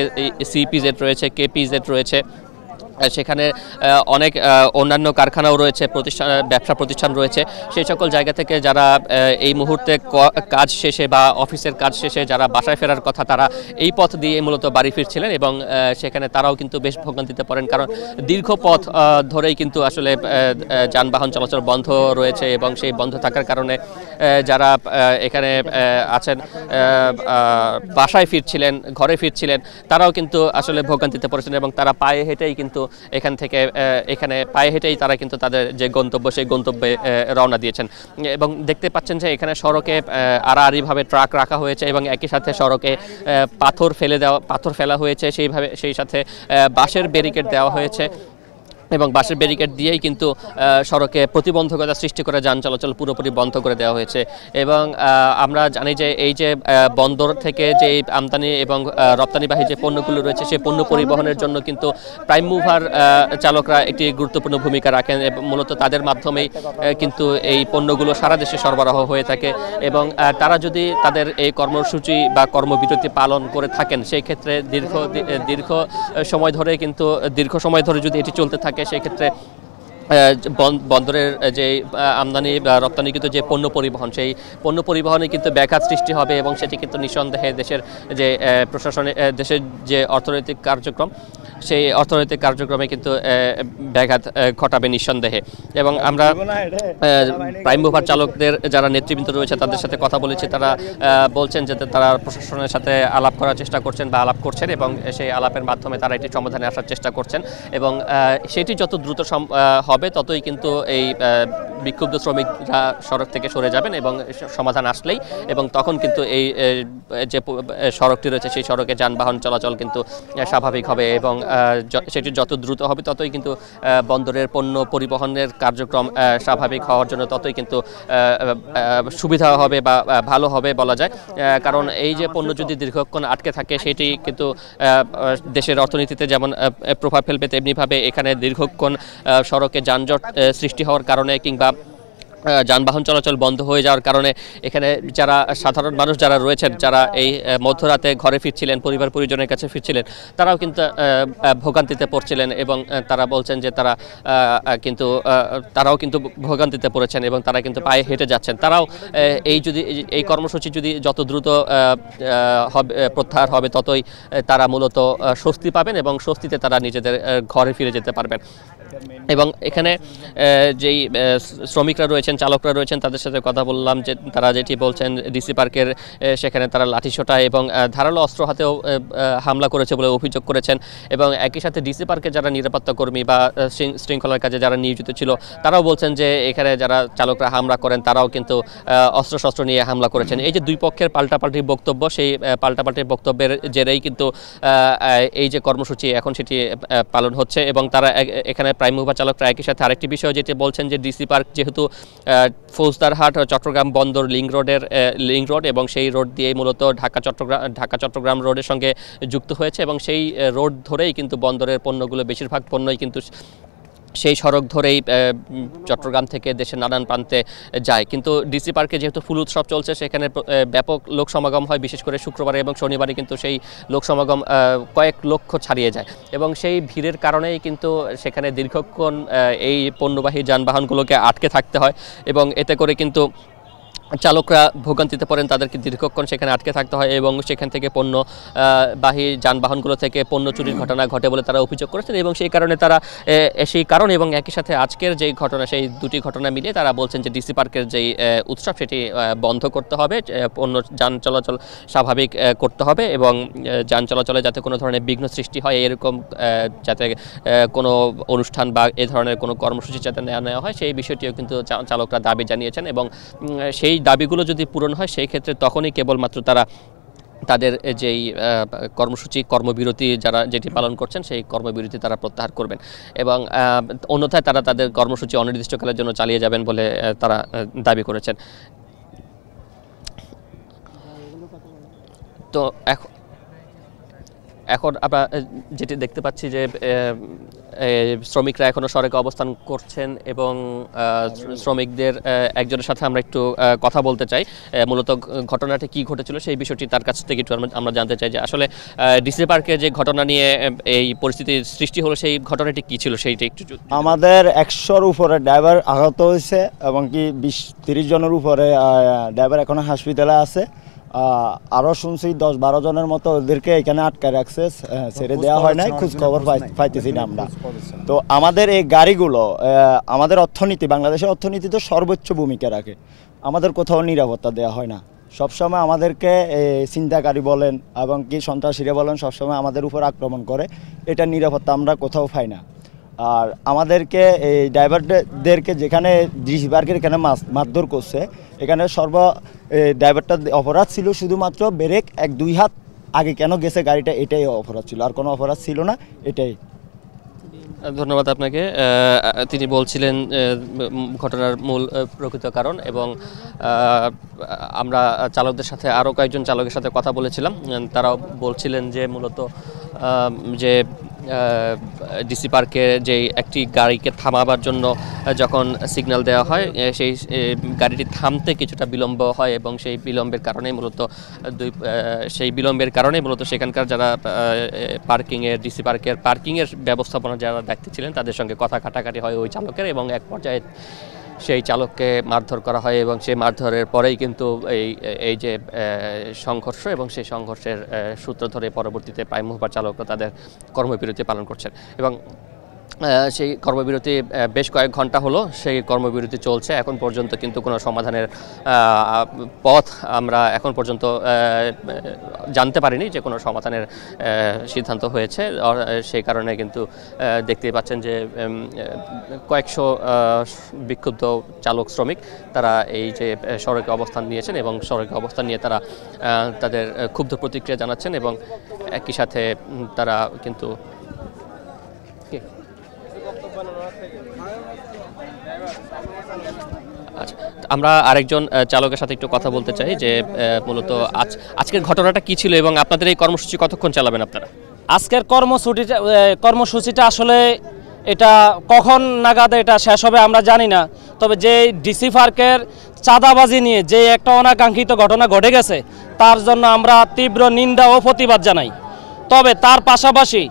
সিপিজেড রয়েছে, কেপিজেড রয়েছে, সেখানে অনেক অন্যান্য কারখানাও রয়েছে, ব্যবসা প্রতিষ্ঠান রয়েছে, সেই সকল জায়গা থেকে যারা এই মুহূর্তে কাজ শেষে বা অফিসের কাজ শেষে যারা বাসায় ফেরার কথা তারা এই পথ দিয়ে মূলত বাড়ি ফিরছিলেন এবং সেখানে তারাও কিন্তু বেশ ভোগান্তিতে পড়েন, কারণ দীর্ঘ পথ ধরেই কিন্তু আসলে যানবাহন চলাচল বন্ধ রয়েছে এবং সেই বন্ধ থাকার কারণে যারা এখানে আছেন বাসায় ফিরছিলেন, ঘরে ফিরছিলেন, তারাও কিন্তু আসলে ভোগান্তিতে পড়েছেন এবং তারা পায়ে হেঁটেই কিন্তু এখানে পায়ে হেঁটেই তারা কিন্তু তাদের যে গন্তব্য সেই গন্তব্যে রওনা দিয়েছেন। এবং দেখতে পাচ্ছেন যে এখানে সড়কে আড়াআড়িভাবে ট্রাক রাখা হয়েছে এবং একই সাথে সড়কে পাথর ফেলা হয়েছে, সেই সাথে বাঁশের ব্যারিকেড দেওয়া হয়েছে এবং বাসের ব্যারিকেড দিয়েই কিন্তু সড়কে প্রতিবন্ধকতা সৃষ্টি করে যান চলাচল পুরোপুরি বন্ধ করে দেওয়া হয়েছে। এবং আমরা জানি যে এই যে বন্দর থেকে যে আমদানি এবং রপ্তানিবাহী যে পণ্যগুলো রয়েছে সেই পণ্য পরিবহনের জন্য কিন্তু প্রাইম মুভার চালকরা একটি গুরুত্বপূর্ণ ভূমিকা রাখেন এবং মূলত তাদের মাধ্যমেই কিন্তু এই পণ্যগুলো সারা দেশে সরবরাহ হয়ে থাকে। এবং তারা যদি তাদের এই কর্মসূচি বা কর্মবিরতি পালন করে থাকেন সেই ক্ষেত্রে দীর্ঘ সময় ধরে যদি এটি চলতে থাকে সেক্ষেত্রে বন্দরের যে আমদানি বা রপ্তানিকৃত যে পণ্য পরিবহন সেই পণ্য পরিবহনে কিন্তু ব্যাঘাত সৃষ্টি হবে এবং সেটি কিন্তু নিঃসন্দেহে দেশের যে দেশের যে অর্থনৈতিক কার্যক্রম সেই অর্থনৈতিক কার্যক্রমে কিন্তু ব্যাঘাত ঘটাবে নিঃসন্দেহে। এবং আমরা প্রাইম মুভার চালকদের যারা নেতৃবৃন্দ রয়েছে তাদের সাথে কথা বলেছি, তারা বলছেন যে তারা প্রশাসনের সাথে আলাপ করার চেষ্টা করছেন বা আলাপ করছেন এবং সেই আলাপের মাধ্যমে তারা এটি সমাধানে আসার চেষ্টা করছেন এবং সেটি যত দ্রুত হবে ততই কিন্তু এই বিক্ষুব্ধ শ্রমিকরা সড়ক থেকে সরে যাবেন এবং সমাধান আসলেই এবং তখন কিন্তু এই যে সড়কটি রয়েছে সেই সড়কে যানবাহন চলাচল কিন্তু স্বাভাবিক হবে এবং সেটি যত দ্রুত হবে ততই কিন্তু বন্দরের পণ্য পরিবহনের কার্যক্রম স্বাভাবিক হওয়ার জন্য ততই কিন্তু সুবিধা হবে বা ভালো হবে বলা যায়। কারণ এই যে পণ্য যদি দীর্ঘক্ষণ আটকে থাকে সেটি কিন্তু দেশের অর্থনীতিতে যেমন প্রভাব ফেলবে তেমনিভাবে এখানে দীর্ঘক্ষণ সড়কে যানজট সৃষ্টি হওয়ার কারণে কিংবা যানবাহন চলাচল বন্ধ হয়ে যাওয়ার কারণে এখানে যারা সাধারণ মানুষ যারা রয়েছেন, যারা এই মধ্যরাতে ঘরে ফিরছিলেন, পরিবার পরিজনের কাছে ফিরছিলেন, তারাও কিন্তু ভোগান্তিতে পড়ছিলেন এবং তারা বলছেন যে তারাও কিন্তু ভোগান্তিতে পড়েছেন এবং তারা কিন্তু পায়ে হেঁটে যাচ্ছেন। তারাও এই কর্মসূচি যদি যত দ্রুত প্রত্যাহার হবে ততই তারা মূলত স্বস্তি পাবেন এবং স্বস্তিতে তারা নিজেদের ঘরে ফিরে যেতে পারবেন। এবং এখানে যেই শ্রমিকরা রয়েছেন রয়েছেন, চালকরা রয়েছেন, তাদের সাথে কথা বললাম যে তারা যেটি বলছেন ডিসি পার্কের সেখানে তারা লাঠিসোঁটা এবং ধারালো অস্ত্র হাতেও হামলা করেছে বলে অভিযোগ করেছেন। এবং একই সাথে ডিসি পার্কে যারা নিরাপত্তা কর্মী বা শৃঙ্খলার কাজে যারা নিয়োজিত ছিল তারাও বলছেন যে এখানে যারা চালকরা হামলা করেন তারাও কিন্তু অস্ত্রশস্ত্র নিয়ে হামলা করেছেন। এই যে দুই পক্ষের পাল্টাপাল্টি বক্তব্য, সেই পাল্টাপাল্টি বক্তব্যের জেরেই কিন্তু এই যে কর্মসূচি এখন সেটি পালন হচ্ছে। এবং তারা এখানে প্রাইম মুভার চালকরা একই সাথে আরেকটি বিষয় যেটি বলছেন যে ডিসি পার্ক যেহেতু ফৌজদারহাট চট্টগ্রাম বন্দর লিংক রোড এবং সেই রোড দিয়েই মূলত ঢাকা চট্টগ্রাম রোডের সঙ্গে যুক্ত হয়েছে এবং সেই রোড ধরেই কিন্তু বন্দরের পণ্যগুলো বেশিরভাগ পণ্যই কিন্তু সেই সড়ক ধরেই চট্টগ্রাম থেকে দেশের নানান প্রান্তে যায়। কিন্তু ডিসি পার্কে যেহেতু ফুল উৎসব চলছে সেখানে ব্যাপক লোক সমাগম হয়, বিশেষ করে শুক্রবারে এবং শনিবারে কিন্তু সেই লোক সমাগম কয়েক লক্ষ ছাড়িয়ে যায় এবং সেই ভিড়ের কারণেই কিন্তু সেখানে দীর্ঘক্ষণ এই পণ্যবাহী যানবাহনগুলোকে আটকে থাকতে হয় এবং এতে করে কিন্তু চালকরা ভোগান্তিতে পড়েন, তাদেরকে দীর্ঘক্ষণ সেখানে আটকে থাকতে হয় এবং সেখান থেকে পণ্যবাহী যানবাহনগুলো থেকে পণ্য চুরির ঘটনা ঘটে বলে তারা অভিযোগ করেছেন। এবং সেই কারণে এবং একই সাথে আজকের যেই ঘটনা, সেই দুটি ঘটনা মিলিয়ে তারা বলছেন যে ডিসি পার্কের যেই উৎসব সেটি বন্ধ করতে হবে, যান চলাচল স্বাভাবিক করতে হবে এবং যান চলাচলে যাতে কোনো ধরনের বিঘ্ন সৃষ্টি হয় এরকম যাতে কোনো অনুষ্ঠান বা এ ধরনের কোনো কর্মসূচি যাতে নেওয়া হয় সেই বিষয়টিও কিন্তু চালকরা দাবি জানিয়েছেন। এবং সেই দাবিগুলো যদি পূরণ হয় সেই ক্ষেত্রে তখনই কেবলমাত্র তারা তাদের যেই কর্মবিরতি যারা যেটি পালন করছেন সেই কর্মবিরতি তারা প্রত্যাহার করবেন এবং অন্যথায় তারা তাদের কর্মসূচি অনির্দিষ্টকালের জন্য চালিয়ে যাবেন বলে তারা দাবি করেছেন। তো এখন আমরা যেটি দেখতে পাচ্ছি যে শ্রমিকরা এখনো সড়কে অবস্থান করছেন এবং শ্রমিকদের একজনের সাথে আমরা একটু কথা বলতে চাই। মূলত ঘটনাটি কি ঘটেছিল সেই বিষয়টি তার কাছ থেকে একটু আমরা জানতে চাই যে আসলে ডিসি পার্কে যে ঘটনা নিয়ে এই পরিস্থিতির সৃষ্টি হলো সেই ঘটনাটি কি ছিল সেইটা একটু। আমাদের 100-র উপরে ড্রাইভার আহত হয়েছে এবং কি 20-30 জনের উপরে ড্রাইভার এখনো হসপিটালে আছে। আরও শুনছি 10-12 জনের মতো ওদেরকে এখানে আটকে রাখছে, ছেড়ে দেওয়া হয় নাই, খোঁজ খবর পাইতেছি না আমরা। তো আমাদের এই গাড়িগুলো আমাদের অর্থনীতি, বাংলাদেশের অর্থনীতিতে সর্বোচ্চ ভূমিকা রাখে। আমাদের কোথাও নিরাপত্তা দেওয়া হয় না, সবসময় আমাদেরকে চিন্তাকারী বলেন এবং কি সন্ত্রাসীরা বলেন সবসময় আমাদের উপর আক্রমণ করে, এটা নিরাপত্তা আমরা কোথাও পাই না। আর আমাদেরকে এই ড্রাইভারদেরকে যেখানে ডিসি পার্কের এখানে মারধর করছে, এখানে ড্রাইভারটার অপরাধ ছিল শুধুমাত্র ব্রেক 1-2 হাত আগে কেন গেছে গাড়িটা, এটাই অপরাধ ছিল, আর কোনো অপরাধ ছিল না। এটাই। ধন্যবাদ আপনাকে। তিনি বলছিলেন ঘটনার মূল প্রকৃত কারণ এবং আমরা চালকদের সাথে আরও কয়েকজন চালকের সাথে কথা বলেছিলাম, তারাও বলছিলেন যে মূলত যে ডিসি পার্কে যে একটি গাড়িকে থামাবার জন্য যখন সিগন্যাল দেওয়া হয় সেই গাড়িটি থামতে কিছুটা বিলম্ব হয় এবং সেই বিলম্বের কারণেই মূলত সেখানকার যারা ডিসি পার্কের পার্কিংয়ের ব্যবস্থাপনা যারা দায়িত্বে ছিলেন তাদের সঙ্গে কথা কাটাকাটি হয় ওই চালকের এবং এক পর্যায়ে সেই চালককে মারধর করা হয় এবং সেই মারধরের পরেই কিন্তু এই যে সংঘর্ষ এবং সেই সংঘর্ষের সূত্র ধরে পরবর্তীতে প্রাইম মুভার চালকরা তাদের কর্মবিরতি পালন করছেন এবং সেই কর্মবিরতি বেশ কয়েক ঘন্টা হলো সেই কর্মবিরতি চলছে। এখন পর্যন্ত কিন্তু কোনো সমাধানের পথ আমরা এখন পর্যন্ত জানতে পারিনি যে কোনো সমাধানের সিদ্ধান্ত হয়েছে। সেই কারণে কিন্তু দেখতেই পাচ্ছেন যে কয়েকশো বিক্ষুব্ধ চালক শ্রমিক তারা এই যে সড়কে অবস্থান নিয়েছেন এবং সড়কে অবস্থান নিয়ে তারা তাদের ক্ষুব্ধ প্রতিক্রিয়া জানাচ্ছেন এবং একই সাথে তারা কিন্তু আচ্ছা, আমরা আরেকজন চালকের সাথে একটু কথা বলতে চাই যে মূলত আজকের ঘটনাটা কি ছিল এবং আপনাদের এই কর্মসূচি কতক্ষণ চালাবেন আপনারা? আজকের কর্মসূচিটা আসলে এটা কখন নাগাদ এটা শেষ হবে আমরা জানি না, তবে যে ডিসি পার্কের চাঁদাবাজি নিয়ে যে একটা অনাকাঙ্ক্ষিত ঘটনা ঘটে গেছে তার জন্য আমরা তীব্র নিন্দা ও প্রতিবাদ জানাই। তবে তার পাশাপাশি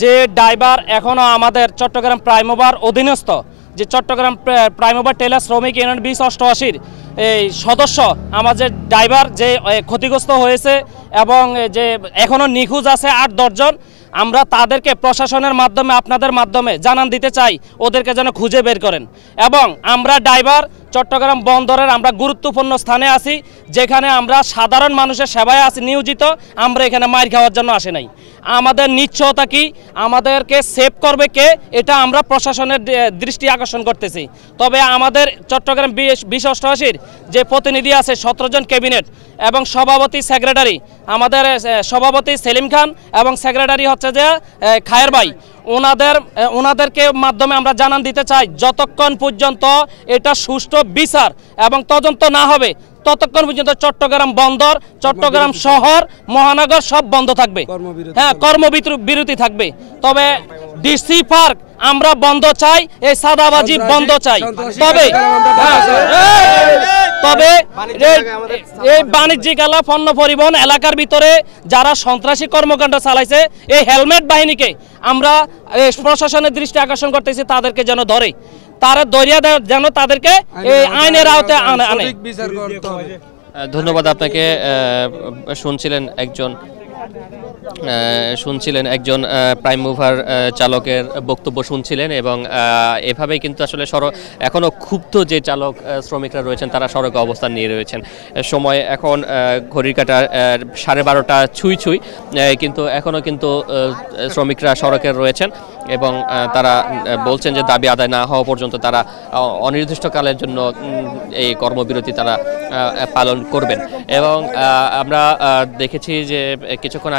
যে ড্রাইভার এখনও আমাদের চট্টগ্রাম প্রাইম মুভার অধীনস্থ, যে চট্টগ্রাম প্রাইম মুভার টেলার শ্রমিক ইউনিয়ন 2088 এই সদস্য আমাদের ড্রাইভার যে ক্ষতিগ্রস্ত হয়েছে এবং যে এখনও নিখোঁজ আছে 8-10 জন, আমরা তাদেরকে প্রশাসনের মাধ্যমে আপনাদের মাধ্যমে জানান দিতে চাই ওদেরকে যেন খুঁজে বের করেন এবং আমরা ড্রাইভার চট্টগ্রাম বন্দরের আমরা গুরুত্বপূর্ণ স্থানে আছি, যেখানে আমরা সাধারণ মানুষের সেবায় আছি নিয়োজিত। আমরা এখানে মার খাওয়ার জন্য আসি নাই। আমাদের নিশ্চয়তা কি, আমাদেরকে সেভ করবে কে, এটা আমরা প্রশাসনের দৃষ্টি আকর্ষণ করতেছি। তবে আমাদের চট্টগ্রাম 2088 যে প্রতিনিধি আছে 17 জন ক্যাবিনেট এবং সভাপতি সেক্রেটারি, আমাদের সভাপতি সেলিম খান এবং সেক্রেটারি হচ্ছে যে খায়ের ভাই, ওনাদেরকে মাধ্যমে আমরা জানান দিতে চাই, যতক্ষণ পর্যন্ত এটা সুষ্ঠু বিচার এবং তদন্ত না হবে ততক্ষণ পর্যন্ত চট্টগ্রাম বন্দর, চট্টগ্রাম শহর, মহানগর সব বন্ধ থাকবে। হ্যাঁ, কর্মবিরতি থাকবে। তবে ডিসি পার্ক আমরা বন্ধ চাই, এই সাদাবাজি বন্ধ চাই। তবে এই বাণিজ্যিক এলাকা, পণ্য পরিবহন এলাকার ভিতরে যারা সন্ত্রাসী কর্মকাণ্ড চালাইছে, এই হেলমেট বাহিনীকে আমরা প্রশাসনের দৃষ্টি আকর্ষণ করতেছি, তাদেরকে যেন ধরে, তারা দরিয়া যেন তাদেরকে এই আইনের আওতায় আনে। ধন্যবাদ আপনাকে। শুনছিলেন একজন প্রাইম মুভার চালকের বক্তব্য শুনছিলেন, এবং এভাবেই কিন্তু আসলে এখনও ক্ষুব্ধ যে চালক শ্রমিকরা রয়েছেন তারা সড়কে অবস্থান নিয়ে রয়েছেন। সময় এখন ঘড়ির কাঁটা 12:30 ছুঁই, কিন্তু এখনও কিন্তু শ্রমিকরা সড়কে রয়েছেন এবং তারা বলছেন যে দাবি আদায় না হওয়া পর্যন্ত তারা অনির্দিষ্টকালের জন্য এই কর্মবিরতি তারা পালন করবেন। এবং আমরা দেখেছি যে কিছুক্ষণ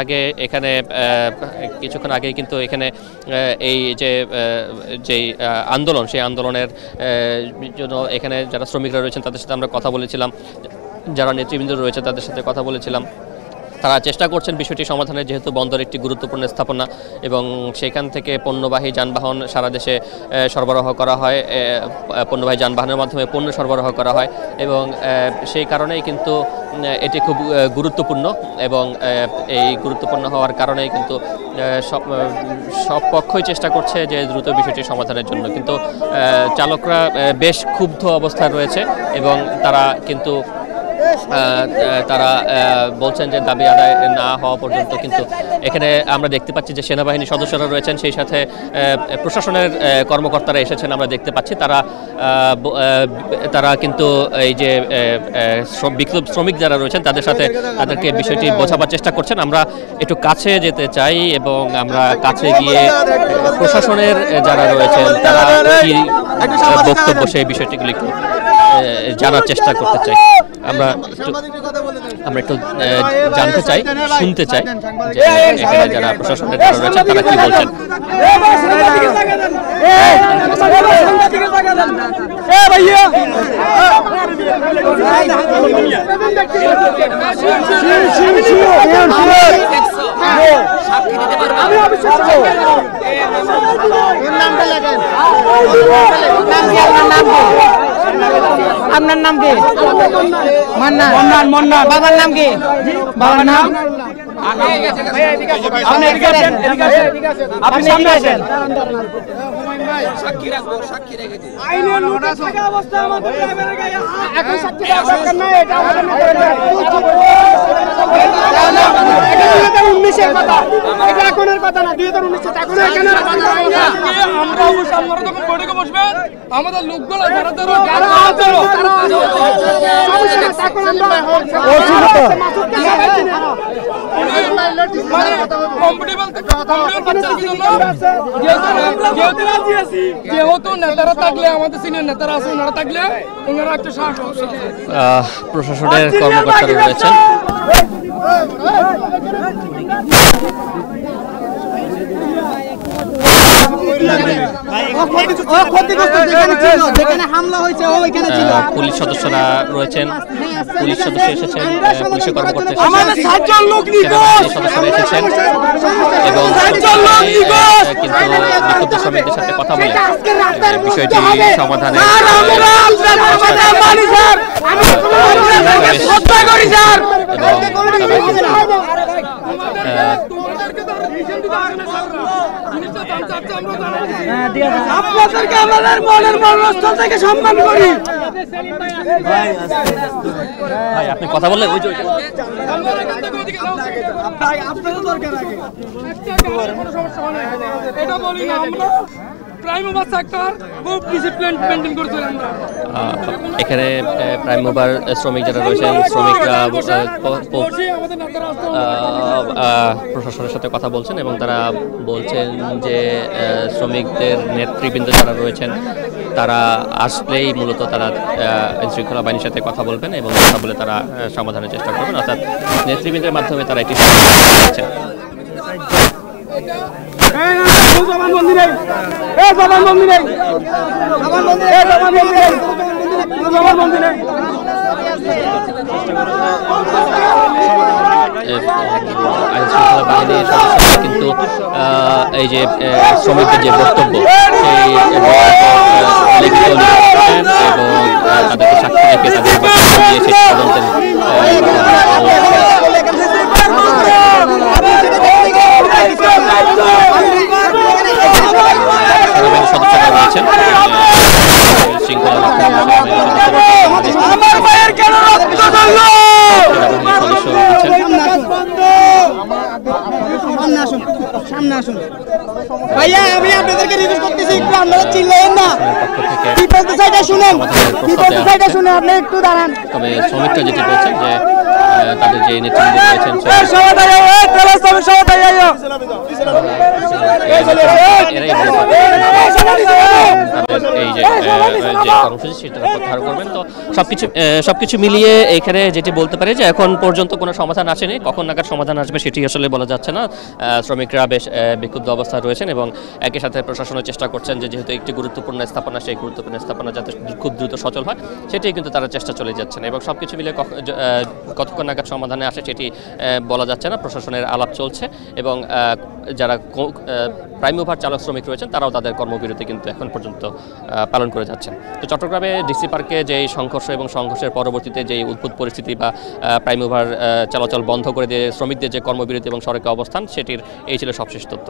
আগে কিন্তু এখানে এই যেই আন্দোলন, সেই আন্দোলনের জন্য এখানে যারা শ্রমিকরা রয়েছেন তাদের সাথে আমরা কথা বলেছিলাম, যারা নেতৃবৃন্দ রয়েছে তাদের সাথে কথা বলেছিলাম। তারা চেষ্টা করছেন বিষয়টি সমাধানের, যেহেতু বন্দর একটি গুরুত্বপূর্ণ স্থাপনা এবং সেখান থেকে পণ্যবাহী যানবাহন সারা দেশে সরবরাহ করা হয়, পণ্যবাহী যানবাহনের মাধ্যমে পণ্য সরবরাহ করা হয়, এবং সেই কারণেই কিন্তু এটি খুব গুরুত্বপূর্ণ। এবং এই গুরুত্বপূর্ণ হওয়ার কারণেই কিন্তু সব পক্ষই চেষ্টা করছে যে দ্রুত বিষয়টি সমাধানের জন্য, কিন্তু চালকরা বেশ ক্ষুব্ধ অবস্থায় রয়েছে এবং তারা বলছেন যে দাবি আদায় না হওয়া পর্যন্ত কিন্তু এখানে আমরা দেখতে পাচ্ছি যে সেনাবাহিনী সদস্যরা রয়েছেন, সেই সাথে প্রশাসনের কর্মকর্তারা এসেছেন আমরা দেখতে পাচ্ছি। তারা কিন্তু এই যে শ্রমিক যারা রয়েছেন তাদেরকে বিষয়টি বোঝাবার চেষ্টা করছেন। আমরা একটু কাছে যেতে চাই এবং আমরা কাছে গিয়ে প্রশাসনের যারা রয়েছেন তারা কি বক্তব্য সেই বিষয়টিগুলি একটু জানার চেষ্টা করতে চাই। আমরা একটু জানতে চাই, শুনতে চাই যে এখানে যারা প্রশাসনের যারা রয়েছেন তারা কি বলছেন। আপনার নাম কি? মন্নান। বাবার নাম কি? বাবার নাম আপনি সামনে আসেন। আমাদের লোকগুলো যেহেতু নেতারা থাকলে, আমাদের সিনিয়র নেতারা আছে, ওনারা থাকলে ওনারা একটা সাহস। প্রশাসনের কর্মকর্তারা রয়েছেন। পুলিশ সদস্যরা রয়েছেন, পুলিশ সদস্য এসেছেন, পুলিশের কর্মকর্তা সদস্যরা এসেছেন এবং কিন্তু বিক্ষুব্ধ শ্রমিকদের সাথে কথা বলে বিষয়টি সমাধানে আপনাদেরকে আমাদের মনের মনস্থল থেকে সম্মান করি। ভাই আপনি কথা বললে ওই যে আপনাদের দরকার আগে এটা বলি না আমরা প্রাইম ওভার সেক্টর খুব ডিসিপ্লিন মেইনটেইন করছে আমরা। এখানে প্রাইম মুভার শ্রমিক যারা রয়েছেন শ্রমিকরা প্রশাসনের সাথে কথা বলছেন এবং তারা বলছেন যে শ্রমিকদের নেতৃবৃন্দ যারা রয়েছেন তারা আসলেই মূলত তারা আইনশৃঙ্খলা বাহিনীর সাথে কথা বলবেন এবং কথা বলে তারা সমাধানের চেষ্টা করবেন, অর্থাৎ নেতৃবৃন্দের মাধ্যমে তারা এটি করছেন। আইনশৃঙ্খলা বাহিনীর সদস্যরা কিন্তু এই যে শ্রমিকদের যে বক্তব্য সেই লিখিত এবং তাদেরকে সাক্ষী রেখে তাদের বক্তব্য দিয়ে সেই তদন্তের সদস্যরা রয়েছেন শৃঙ্খলা সামনে আসুন ভাইয়া, আমি আপনাদেরকে রিকোয়েস্ট করতেছি একটু আপনারা চিল্লায়েন না, কি বলতে চাইটা শুনেন, কি বলতে চাইটা শুনে আপনি একটু দাঁড়ান। তবে শ্রমিকরা যেটি বলছেন যে তাদের যে নেতৃবৃন্দ রয়েছেন এই যে কর্মসূচি সেটা প্রত্যাহার করবেন। তো সবকিছু মিলিয়ে এখানে যেটি বলতে পারে যে এখন পর্যন্ত কোনো সমাধান আসেনি, কখন নাগাদ সমাধান আসবে সেটি আসলে বলা যাচ্ছে না। শ্রমিকরা বেশ বিক্ষুব্ধ অবস্থায় রয়েছেন এবং একই সাথে প্রশাসনের চেষ্টা করছেন যে যেহেতু একটি গুরুত্বপূর্ণ স্থাপনা, সেই গুরুত্বপূর্ণ স্থাপনা যাতে খুব দ্রুত সচল হয় সেটাই কিন্তু তারা চেষ্টা চলে যাচ্ছেন এবং সবকিছু মিলে কতক্ষণ নাগাদ সমাধানে আসে সেটি বলা যাচ্ছে না। প্রশাসনের আলাপ চলছে এবং যারা প্রাইম মুভার চালক শ্রমিক রয়েছেন তারাও তাদের কর্মবিরতি কিন্তু এখন পর্যন্ত পালন করে যাচ্ছেন। তো চট্টগ্রামে ডিসি পার্কে যেই সংঘর্ষ এবং সংঘর্ষের পরবর্তীতে যেই উদ্ভূত পরিস্থিতি বা প্রাইম মুভার চলাচল বন্ধ করে দিয়ে শ্রমিকদের যে কর্মবিরতি এবং সড়কে অবস্থান, সেটির এই ছিল সবশেষ তথ্য।